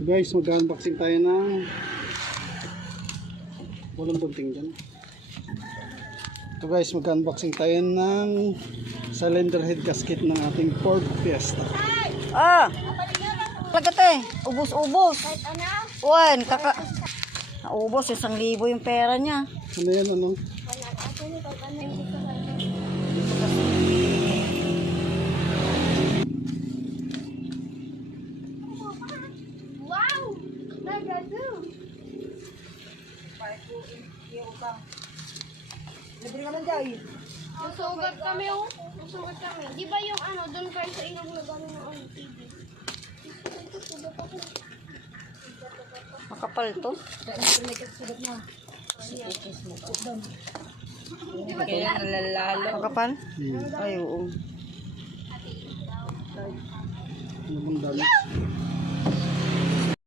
Guys, mag-unboxing tayo ng walang bunting dyan. Ito guys, mag-unboxing tayo ng cylinder head gasket ng ating Ford Fiesta. Lagate, ubos-ubos. Wan, naubos 1,000 yung pera niya. Ano yan, ano? Wow! Nagado! Libre naman dyan. Nasugat kami oh. Nasugat kami. Di ba yung ano, doon kayo sa ilog na gano'n ng TV? Makapal to. Kaya nalalalo. Makapal? Ay, oo. Ano bang damage?